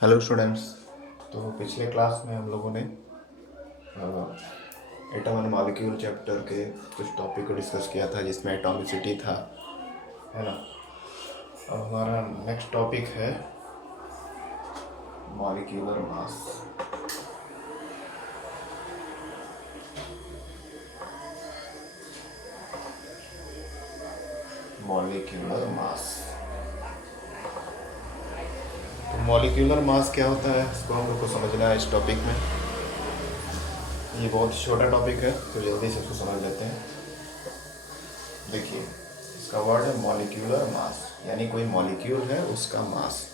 Hello students. तो पिछले class में हम लोगों ने एटम एंड मॉलिक्यूल चैप्टर के कुछ टॉपिक को डिस्कस किया था जिसमें एटॉमिसिटी था, है ना। अब हमारा नेक्स्ट टॉपिक है मॉलिक्यूलर मास। मॉलिक्यूलर मास, तो मॉलिक्यूलर मास क्या होता है इसको हम लोग को समझना है इस टॉपिक में। ये बहुत छोटा टॉपिक है तो जल्दी से इसको समझ लेते हैं। देखिए, इसका वर्ड है मॉलिक्यूलर मास, यानी कोई मॉलिक्यूल है उसका मास।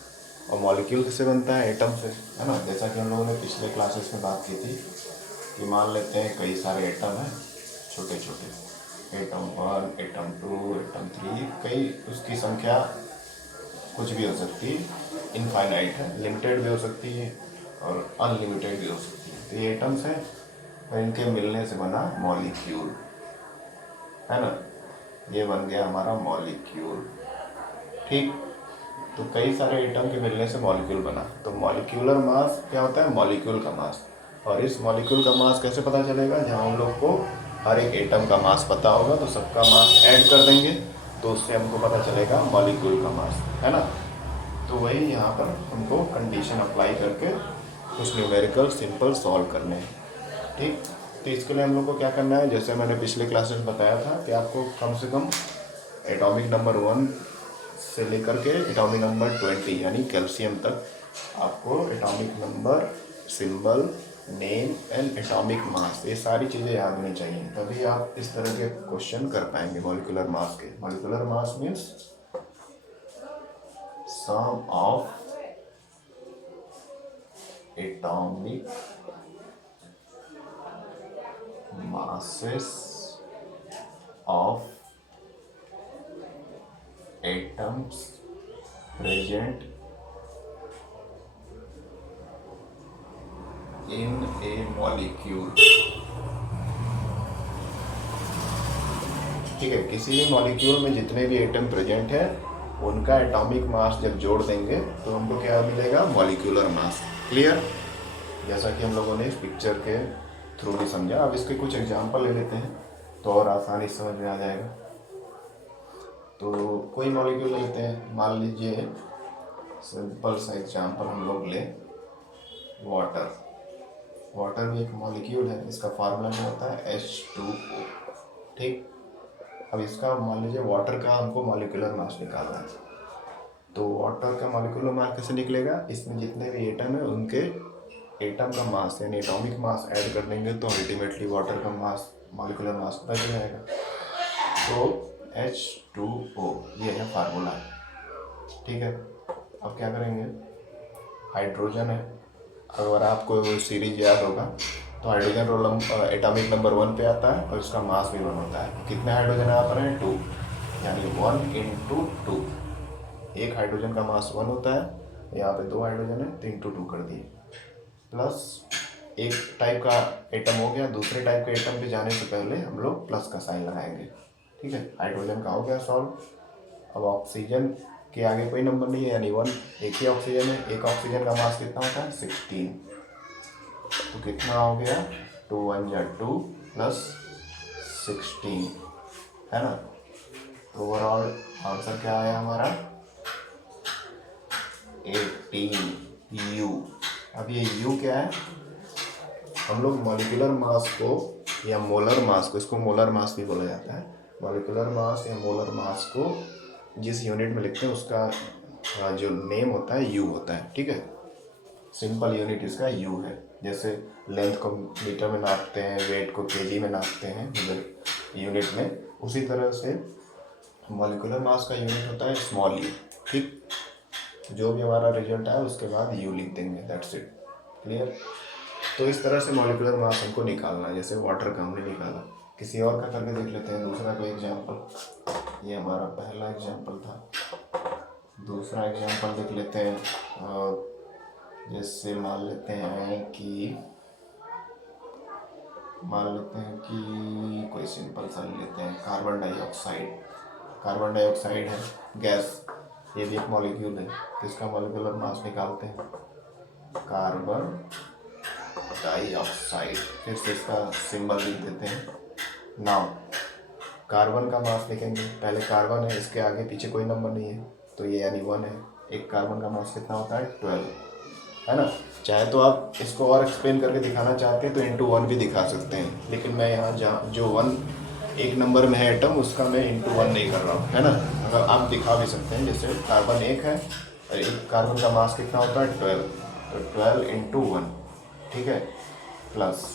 और मॉलिक्यूल किससे बनता है? एटम से, है ना। जैसा कि हम लोगों ने पिछले क्लासेस में बात की थी कि मान लेते हैं कई सारे एटम हैं, छोटे छोटे, एटम 1, एटम 2, एटम 3, कई, उसकी संख्या कुछ भी हो सकती है, इनफाइनाइट है, लिमिटेड भी हो सकती है और अनलिमिटेड भी हो सकती है। तो ये एटम्स हैं और इनके मिलने से बना मॉलिक्यूल, है ना। ये बन गया हमारा मॉलिक्यूल, ठीक। तो कई सारे एटम के मिलने से मॉलिक्यूल बना। तो मॉलिक्यूलर मास क्या होता है? मॉलिक्यूल का मास। और इस मॉलिक्यूल का मास कैसे पता चलेगा? जब हम लोग को हर एक एटम का मास पता होगा तो सबका मास ऐड कर देंगे तो उससे हमको पता चलेगा मॉलिक्यूल का मास, है ना। तो वही यहाँ पर हमको कंडीशन अप्लाई करके कुछ न्यूमेरिकल सिंपल सॉल्व करने हैं, ठीक। तो इसके लिए हम लोग को क्या करना है, जैसे मैंने पिछले क्लासेस में बताया था कि आपको कम से कम एटॉमिक नंबर 1 से लेकर के एटॉमिक नंबर 20 यानी कैल्शियम तक आपको atomic number, symbol, name and atomic mass, ये सारी चीज़ें याद होनी चाहिए, तभी आप इस तरह के क्वेश्चन कर पाएंगे मॉलिक्यूलर मास के। Molecular mass means sum of atomic masses of atoms present in a molecule। ठीक है, किसी भी मॉलिक्यूल में जितने भी एटम प्रेजेंट है उनका एटॉमिक मास जब जोड़ देंगे तो हमको क्या मिलेगा? Molecular mass. क्लियर? जैसा कि हम लोगों ने इस पिक्चर के थ्रू भी समझा। अब इसके कुछ एग्जांपल ले लेते हैं तो और आसानी समझ में आ जाएगा। तो कोई मॉलिक्यूल लेते हैं, मान लीजिए सिंपल सा एग्जांपल हम लोग लें, वाटर। वाटर भी एक मॉलिक्यूल है, इसका फार्मूला क्या होता है? H2O, ठीक। अब इसका मान लीजिए वाटर का हमको मॉलिक्यूलर मास निकालना है, तो वाटर का मॉलिक्यूलर मास कैसे निकलेगा? इसमें जितने भी एटम है उनके एटम का मास यानी एटॉमिक मास ऐड कर देंगे तो अल्टीमेटली वाटर का मास, मॉलिक्यूलर मास पता चल जाएगा। तो H2O ये है फार्मूला, ठीक है। अब क्या करेंगे? हाइड्रोजन है, अगर आपको सीरीज याद होगा तो हाइड्रोजन रोल एटॉमिक नंबर 1 पे आता है और इसका मास भी 1 होता है। कितने हाइड्रोजन यहाँ पर हैं? 2, यानी 1 इंटू 2। एक हाइड्रोजन का मास 1 होता है, यहाँ पे 2 हाइड्रोजन है तो इंटू 2 कर दिए, प्लस एक टाइप का एटम हो गया। दूसरे टाइप के एटम पे जाने से पहले हम लोग प्लस का साइन लगाएंगे, ठीक है। हाइड्रोजन का हो गया सॉल्व। अब ऑक्सीजन के आगे कोई नंबर नहीं है यानी 1, एक ही ऑक्सीजन है। एक ऑक्सीजन का मास कितना होता है? 16। तो कितना हो गया? 2 1 जा 2 प्लस 16, है ना। तो ओवरऑल आंसर क्या आया हमारा? 18 U। अब ये U क्या है? हम लोग मॉलिक्यूलर मास को या मोलर मास को, इसको मोलर मास भी बोला जाता है, मॉलिक्यूलर मास या मोलर मास को जिस यूनिट में लिखते हैं उसका जो नेम होता है U होता है, ठीक है। सिंपल यूनिट इसका U है। जैसे लेंथ को मीटर में नापते हैं, वेट को केजी में नापते हैं यूनिट में, उसी तरह से मॉलिक्यूलर मास का यूनिट होता है स्मॉल u, ठीक। जो भी हमारा रिजल्ट आया उसके बाद U लिख देंगे, दैट्स इट। क्लियर? तो इस तरह से मॉलिक्यूलर मास हमको निकालना है, जैसे वाटर का हमने निकाला। किसी और का करके देख लेते हैं, दूसरा कोई एग्जांपल। ये हमारा पहला एग्जांपल था, दूसरा एग्जांपल देख लेते हैं। जैसे मान लेते हैं कि कोई सिंपल सा लेते हैं, कार्बन डाइऑक्साइड। कार्बन डाइऑक्साइड है गैस, ये भी एक मॉलिक्यूल है, इसका मॉलिक्यूलर मास निकालते हैं। कार्बन डाइऑक्साइड, फिर से इसका सिंबल लिख देते हैं। नाउ कार्बन का मास लिखेंगे, पहले कार्बन है, इसके आगे पीछे कोई नंबर नहीं है तो ये यानी 1 है। एक कार्बन का मास कितना होता है 12, है ना। चाहे तो आप इसको और एक्सप्लेन करके दिखाना चाहते हैं तो इंटू 1 भी दिखा सकते हैं, लेकिन मैं यहाँ जहाँ जो 1 एक नंबर में है एटम उसका मैं इंटू 1 नहीं कर रहा हूँ, है ना। अगर आप दिखा भी सकते हैं, जैसे कार्बन 1 है और एक कार्बन का मास कितना होता है 12, तो 12 इंटू 1, ठीक है, प्लस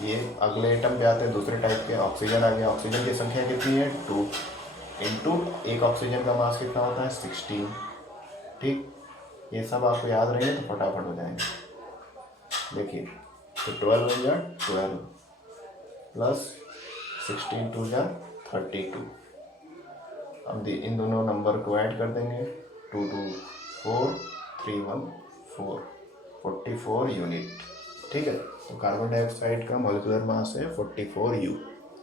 ये अगले एटम पे आते हैं दूसरे टाइप के, ऑक्सीजन आ गया, ऑक्सीजन की संख्या कितनी है 2, इंटू एक ऑक्सीजन का मास कितना होता है 16, ठीक। ये सब आपको याद रहेंगे तो फटाफट हो जाएंगे। देखिए तो 12 बन जा 12 प्लस 16 टू जा 32। अब इन दोनों नंबर को ऐड कर देंगे, 2 2 4 3 1 4, 44 यूनिट, ठीक है। तो कार्बन डाइऑक्साइड का मॉलिक्यूलर मास है 44 यू।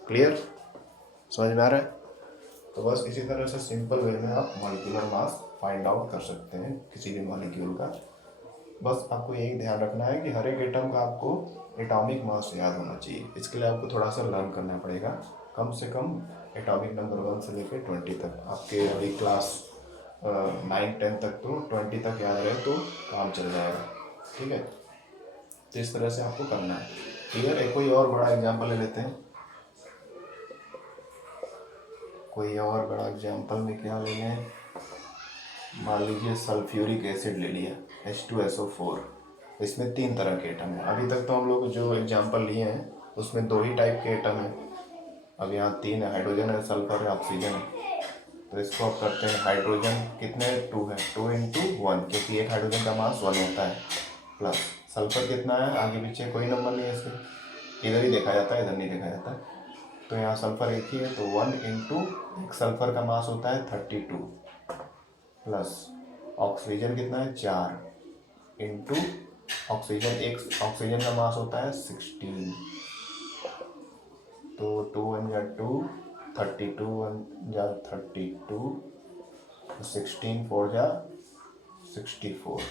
क्लियर, समझ में आ रहा है। तो बस इसी तरह से सिंपल वे में आप मॉलिक्यूलर मास फाइंड आउट कर सकते हैं किसी भी मॉलिक्यूल का। बस आपको यही ध्यान रखना है कि हर एक एटम का आपको एटॉमिक मास याद होना चाहिए। इसके लिए आपको थोड़ा सा लर्न करना पड़ेगा, कम से कम एटॉमिक नंबर 1 से लेकर 20 तक। आपके अभी क्लास 9 10 तक तो 20 तक याद रहे तो काम चल जाएगा, ठीक है। तो इस तरह से आपको करना है। क्लियर है। कोई और बड़ा एग्जाम्पल ले लेते हैं, कोई और बड़ा एग्जाम्पल में क्या ले लें। मान लीजिए सल्फ्यूरिक एसिड ले लिया H2SO4, इसमें 3 तरह के एटम हैं। अभी तक तो हम लोग जो एग्जाम्पल लिए हैं उसमें 2 ही टाइप के एटम हैं, अब यहाँ 3 है, हाइड्रोजन है, सल्फर है, ऑक्सीजन है। तो इसको अब करते हैं, हाइड्रोजन कितने 2 है, 2 इंटू 1, क्योंकि एक हाइड्रोजन का मास 1 होता है, प्लस सल्फर कितना है, आगे पीछे कोई नंबर नहीं है इसके, इधर ही देखा जाता है इधर नहीं देखा जाता है। तो यहाँ सल्फर एक ही है तो 1 इंटू एक सल्फर का मास होता है 32, प्लस ऑक्सीजन कितना है 4 इंटू ऑक्सीजन, एक ऑक्सीजन का मास होता है 16, तो 2 1 जा 2, 32 1 जा 32, 16 4 जा 64,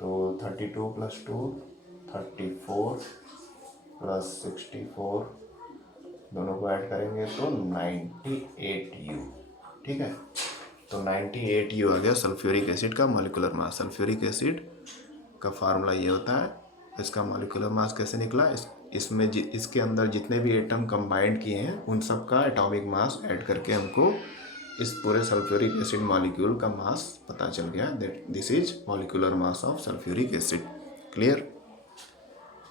तो 32 प्लस 2 34 प्लस 64, दोनों को ऐड करेंगे तो 98 यू, ठीक है। तो 98 यू आ गया सल्फ्यूरिक एसिड का मॉलिक्यूलर मास। सल्फ्यूरिक एसिड का फार्मूला ये होता है। इसका मॉलिक्यूलर मास कैसे निकला, इसमें इसके अंदर जितने भी एटम कंबाइंड किए हैं उन सब का एटॉमिक मास ऐड करके हमको इस पूरे सल्फ्यूरिक एसिड मॉलिक्यूल का मास पता चल गया, that this is molecular mass of sulphuric acid. Clear.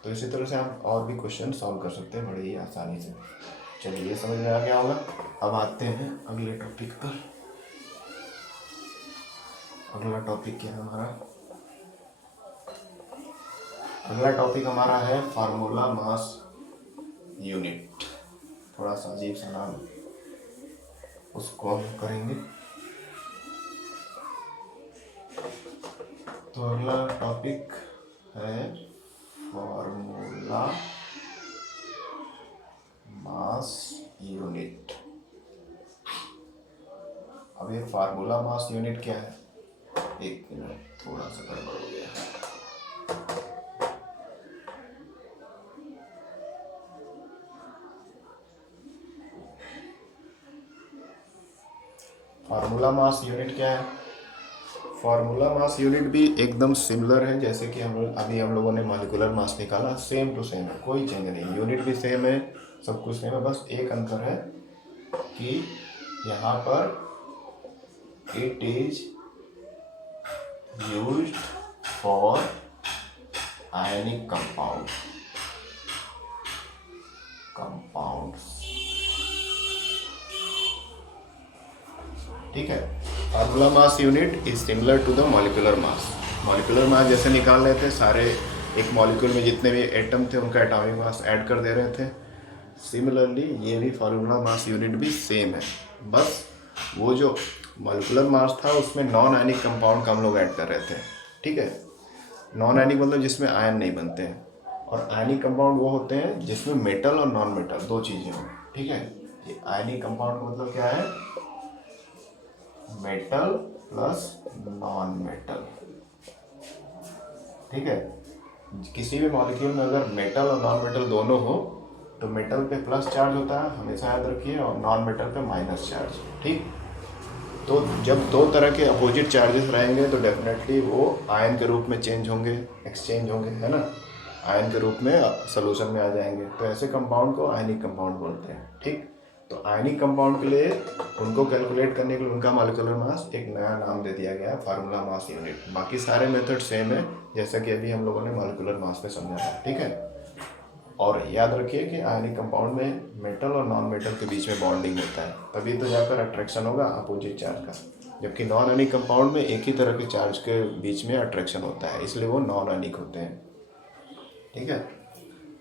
तो इसी तरह से हम और भी क्वेश्चन सॉल्व कर सकते हैं बड़े ही आसानी से। चलिए ये समझ में आ गया होगा। अब आते हैं अगले टॉपिक पर। अगला टॉपिक क्या है हमारा, अगला टॉपिक हमारा है फार्मूला मास यूनिट। थोड़ा सा अजीब सा नाम, उसको हम करेंगे। तो अगला टॉपिक है फार्मूला मास यूनिट। अब ये फार्मूला मास यूनिट क्या है, एक मिनट, थोड़ा सा गड़बड़ हो गया। फार्मूला मास यूनिट क्या है, फार्मूला मास यूनिट भी एकदम सिमिलर है जैसे कि हम लोगों ने मॉलिक्यूलर मास निकाला, सेम टू सेम है, कोई चेंज नहीं। यूनिट भी सेम है, सब कुछ सेम है, बस एक अंतर है कि यहाँ पर it is used for ionic compounds, ठीक है। Formula mass unit is similar to the molecular mass. Molecular mass जैसे निकाल रहे थे, सारे एक मॉलिक्यूल में जितने भी एटम थे उनका एटॉमिक मास ऐड कर दे रहे थे। सिमिलरली ये भी फार्मूला मास यूनिट भी सेम है, बस वो जो मॉलिक्यूलर मास था उसमें नॉन आयनिक कंपाउंड का हम लोग ऐड कर रहे थे, ठीक है। नॉन आयनिक मतलब जिसमें आयन नहीं बनते हैं, और आयनिक कंपाउंड वो होते हैं जिसमें मेटल और नॉन मेटल दो चीज़ें हों, ठीक है। ये आयनिक कंपाउंड का मतलब क्या है, मेटल प्लस नॉन मेटल, ठीक है, किसी भी मॉलिक्यूल में अगर मेटल और नॉन मेटल दोनों हो तो मेटल पे प्लस चार्ज होता है, हमेशा याद रखिए, और नॉन मेटल पे माइनस चार्ज। ठीक, तो जब दो तरह के अपोजिट चार्जेस रहेंगे तो डेफिनेटली वो आयन के रूप में चेंज होंगे, एक्सचेंज होंगे, है ना, आयन के रूप में सोल्यूशन में आ जाएंगे। तो ऐसे कंपाउंड को आयनिक कंपाउंड बोलते हैं। ठीक, तो आयनिक कंपाउंड के लिए उनको कैलकुलेट करने के लिए उनका मॉलिक्यूलर मास एक नया नाम दे दिया गया है, फार्मूला मास यूनिट। बाकी सारे मेथड सेम है जैसा कि अभी हम लोगों ने मॉलिक्यूलर मास पे समझा था। ठीक है, और याद रखिए कि आयनिक कंपाउंड में मेटल और नॉन मेटल के बीच में बॉन्डिंग होता है, तभी तो जाकर अट्रैक्शन होगा अपोजिट चार्ज का। जबकि नॉन आयनिक कंपाउंड में एक ही तरह के चार्ज के बीच में अट्रैक्शन होता है, इसलिए वो नॉन आयनिक होते हैं। ठीक है,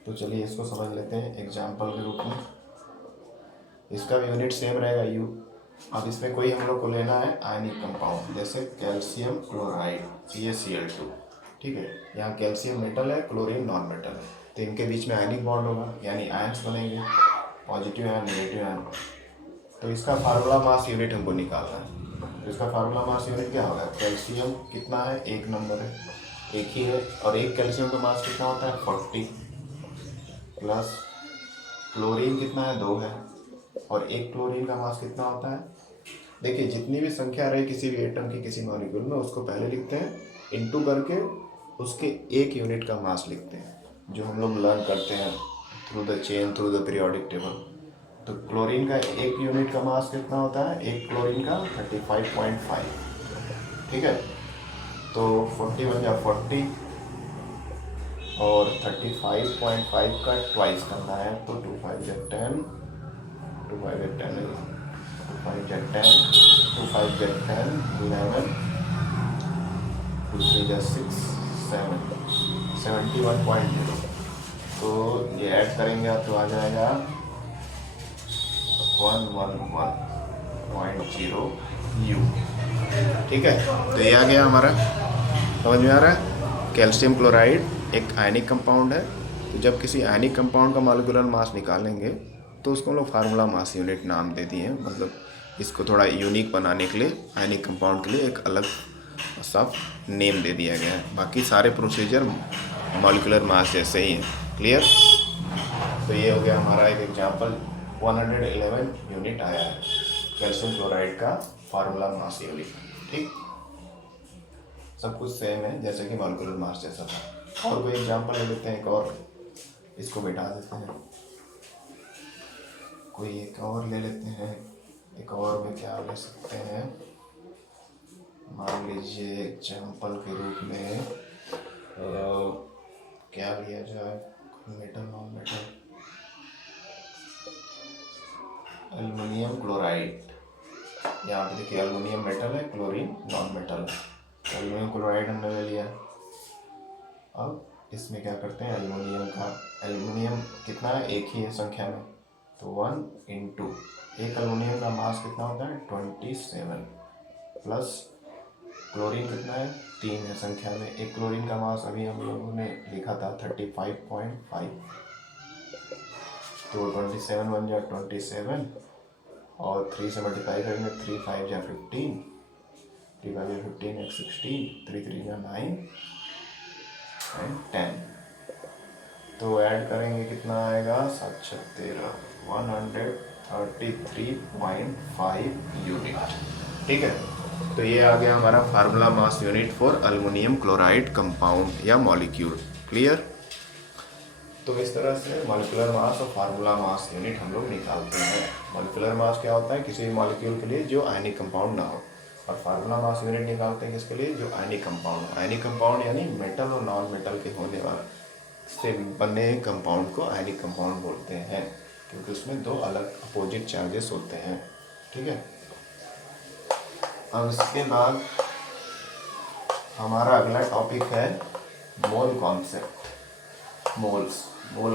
तो चलिए इसको समझ लेते हैं एग्जाम्पल के रूप में। इसका भी यूनिट सेम रहेगा यू। अब इसमें कोई हम लोग को लेना है आयनिक कंपाउंड, जैसे कैल्शियम क्लोराइड CaCl2। ठीक है, यहाँ कैल्शियम मेटल है, क्लोरीन नॉन मेटल है, तो इनके बीच में आयनिक बॉन्ड होगा, यानी आयंस बनेंगे, पॉजिटिव आयन नेगेटिव आयन। तो इसका फार्मूला मास यूनिट हमको निकालना है। तो इसका फार्मूला मास यूनिट क्या होगा, कैल्शियम कितना है, 1 नंबर है, एक ही है, और एक कैल्शियम का मास कितना होता है 40, प्लस क्लोरीन कितना है 2 है, और एक क्लोरीन का मास कितना होता है। देखिए, जितनी भी संख्या रहे किसी भी एटम की किसी मॉलिक्यूल में, उसको पहले लिखते हैं इनटू करके उसके एक यूनिट का मास लिखते हैं, जो हम लोग लर्न करते हैं through the chain, through the periodic table. तो क्लोरीन का एक यूनिट का मास कितना होता है, एक क्लोरीन का 35.5। ठीक है, तो 40 बन जाए 40, और 35.5 का ट्वाइस करना है, तो 2 5 जा 10, 2 5 जा 10, 2 5 जा 10, 2 5 जा 10, 11, 2 3 जा 6, 7, 71.0। तो ये ऐड करेंगे तो आ जाएगा 111.0 U। ठीक है, तो ये आ गया हमारा, समझ में आ रहा है। कैल्शियम क्लोराइड एक आयनिक कंपाउंड है, तो जब किसी आयनिक कंपाउंड का मॉलिक्यूलर मास निकालेंगे तो उसको हम लोग फार्मूला मास यूनिट नाम दे दिए हैं। मतलब इसको थोड़ा यूनिक बनाने के लिए आयनिक कंपाउंड के लिए एक अलग सा नेम दे दिया गया है। बाकी सारे प्रोसीजर मॉलिक्यूलर मास जैसे ही हैं। क्लियर, तो ये हो गया हमारा एक एग्जांपल। 111 यूनिट आया है कैल्शियम क्लोराइड का फार्मूला मास यूनिट। ठीक, सब कुछ सेम है जैसे कि मॉलिक्यूलर मास जैसा था। और कोई एग्जांपल ले लेते हैं, एक और इसको बैठा देते हैं, कोई एक और ले लेते हैं। एक और में क्या ले सकते हैं, मान लीजिए एग्जांपल के रूप में क्या लिया जाए, metal non metal, aluminium chloride. यहाँ पे देखिए एल्युमिनियम मेटल है, क्लोरीन नॉन मेटल है। एल्युमिनियम क्लोराइड हमने ले लिया। अब इसमें क्या करते हैं, एल्युमिनियम कितना है, एक ही है संख्या में, तो 1 इंटू एक एल्युमिनियम का मास कितना होता है 27, प्लस क्लोरीन कितना है 3 है संख्या में, एक क्लोरीन का मास अभी हम लोगों ने लिखा था 35.5, तो 27 बन जाए 27, और 3 से मल्टीप्लाई करेंगे, 3 5 जा 15, 3 5 जा 15, 16, 3 3 जा 9 एंड 10। तो ऐड करेंगे कितना आएगा 7 6 13, 133.5 यूनिट। ठीक है, तो ये आ गया हमारा formula mass unit for aluminium chloride compound या मॉलिक्यूल। क्लियर, तो इस तरह से मॉलिक्यूलर मास और फार्मूला मास यूनिट हम लोग निकालते हैं। मॉलिक्यूलर मास क्या होता है, किसी भी मॉलिक्यूल के लिए जो आयनिक कंपाउंड ना हो, और फार्मूला मास यूनिट निकालते हैं किसके लिए, जो आयनिक कंपाउंड हो। आयनिक कंपाउंड यानी मेटल और नॉन मेटल के होने वाला से बने कंपाउंड को आयनिक कंपाउंड बोलते हैं, क्योंकि उसमें 2 अलग अपोजिट चार्जेस होते हैं। ठीक है, अब इसके बाद हमारा अगला टॉपिक है मोल कॉन्सेप्ट। मोल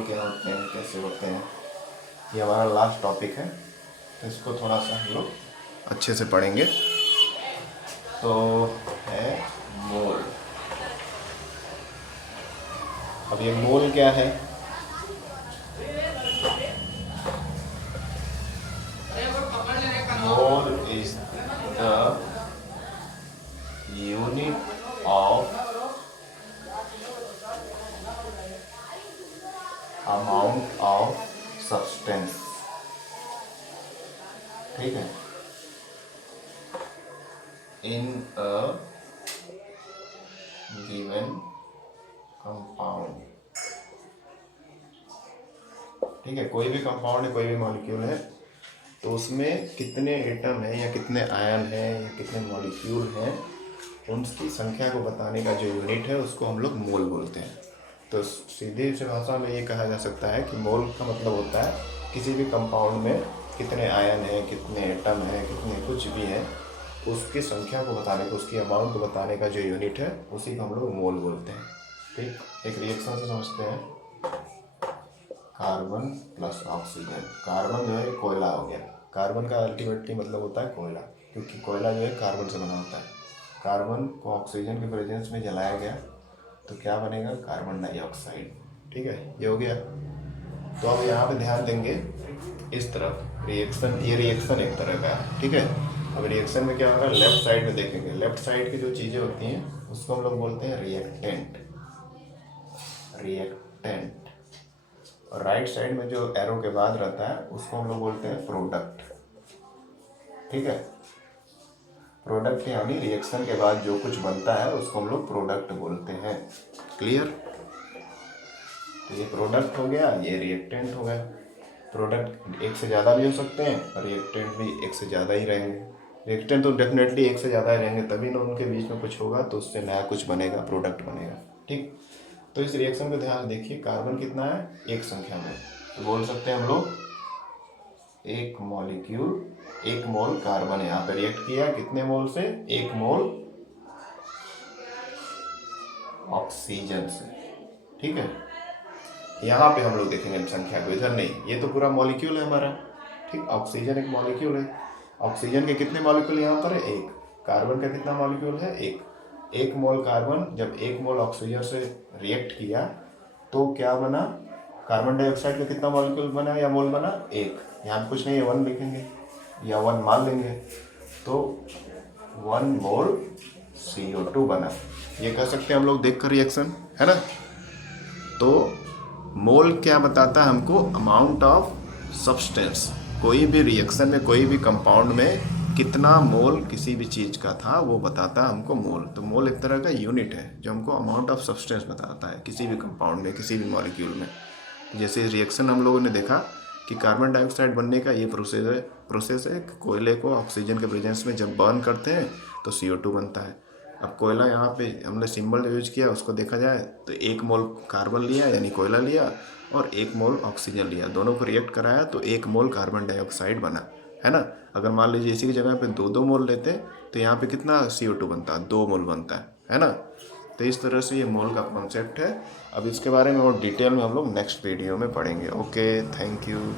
क्या होते हैं, कैसे होते हैं, ये हमारा लास्ट टॉपिक है, तो इसको थोड़ा सा हम लोग अच्छे से पढ़ेंगे। तो है मोल। अब ये मोल क्या है, mole is the unit of amount of substance, ठीक है, इन अ गिवन कंपाउंड, ठीक है, कोई भी कंपाउंड है, कोई भी मॉलिक्यूल है, तो उसमें कितने एटम हैं या कितने आयन हैं या कितने मॉलिक्यूल हैं, उनकी संख्या को बताने का जो यूनिट है उसको हम लोग मोल बोलते हैं। तो सीधी सी भाषा में ये कहा जा सकता है कि मोल का मतलब होता है किसी भी कंपाउंड में कितने आयन हैं, कितने एटम हैं, कितने कुछ भी हैं, उसकी संख्या को बताने को, उसकी अमाउंट को बताने का जो यूनिट है उसी को हम लोग मोल बोलते हैं। ठीक, एक रिएक्शन से समझते हैं। कार्बन प्लस ऑक्सीजन, कार्बन जो है कोयला हो गया, कार्बन का अल्टीमेटली मतलब होता है कोयला, क्योंकि कोयला जो है कार्बन से बना होता है। कार्बन को ऑक्सीजन के प्रेजेंस में जलाया गया तो क्या बनेगा, कार्बन डाइऑक्साइड। ठीक है, ये हो गया। तो अब यहाँ पे ध्यान देंगे इस तरफ, रिएक्शन, ये रिएक्शन एक तरह का है, ठीक है। अब रिएक्शन में क्या होगा, लेफ्ट साइड में देखेंगे, लेफ्ट साइड की जो चीज़ें होती हैं उसको हम लोग बोलते हैं रिएक्टेंट, रिएक्टेंट। और राइट साइड में जो एरो के बाद रहता है उसको हम लोग बोलते हैं प्रोडक्ट, ठीक है। प्रोडक्ट यानी रिएक्शन के बाद जो कुछ बनता है उसको हम लोग प्रोडक्ट बोलते हैं। क्लियर। तो ये प्रोडक्ट हो गया, ये रिएक्टेंट हो गया। प्रोडक्ट एक से ज़्यादा भी हो सकते हैं और रिएक्टेंट भी एक से ज़्यादा ही रहेंगे। रिएक्टेंट तो डेफिनेटली एक से ज़्यादा ही रहेंगे, तभी ना उनके बीच में कुछ होगा तो उससे नया कुछ बनेगा, प्रोडक्ट बनेगा। ठीक, तो इस रिएक्शन को ध्यान देखिए, कार्बन कितना है, एक संख्या में, तो बोल सकते हैं हम लोग एक मॉलिक्यूल, एक मोल कार्बन यहाँ पे रिएक्ट किया, कितने मोल से, एक मोल ऑक्सीजन से। ठीक है, यहाँ पे हम लोग देखेंगे संख्या को, इधर नहीं, ये तो पूरा मॉलिक्यूल है हमारा। ठीक, ऑक्सीजन एक मॉलिक्यूल है, ऑक्सीजन के कितने मॉलिक्यूल यहाँ पर है, एक। कार्बन का कितना मॉलिक्यूल है, एक मोल कार्बन जब एक मोल ऑक्सीजन से रिएक्ट किया तो क्या बना, कार्बन डाइऑक्साइड का कितना मॉलिक्यूल बना या मोल बना, एक। यहाँ कुछ नहीं है, 1 लिखेंगे या 1 मान लेंगे, तो 1 मोल CO2 बना। ये कह सकते हैं हम लोग देखकर रिएक्शन, है ना। तो मोल क्या बताता है हमको, अमाउंट ऑफ सब्सटेंस। कोई भी रिएक्शन में, कोई भी कंपाउंड में कितना मोल किसी भी चीज़ का था वो बताता है हमको मोल। तो मोल एक तरह का यूनिट है जो हमको अमाउंट ऑफ सब्सटेंस बताता है किसी भी कंपाउंड में, किसी भी मॉलिक्यूल में। जैसे रिएक्शन हम लोगों ने देखा कि कार्बन डाइऑक्साइड बनने का ये प्रोसेस है, कोयले को ऑक्सीजन के प्रेजेंस में जब बर्न करते हैं तो CO2 बनता है। अब कोयला यहाँ पे हमने सिंबल यूज किया, उसको देखा जाए तो 1 मोल कार्बन लिया यानी कोयला लिया और 1 मोल ऑक्सीजन लिया, दोनों को रिएक्ट कराया तो 1 मोल कार्बन डाइऑक्साइड बना, है ना। अगर मान लीजिए इसी की जगह पे 2-2 मोल लेते तो यहाँ पे कितना CO2 बनता, 2 मोल बनता है ना। तो इस तरह से ये मोल का कॉन्सेप्ट है। अब इसके बारे में और डिटेल में हम लोग नेक्स्ट वीडियो में पढ़ेंगे। Okay, thank you.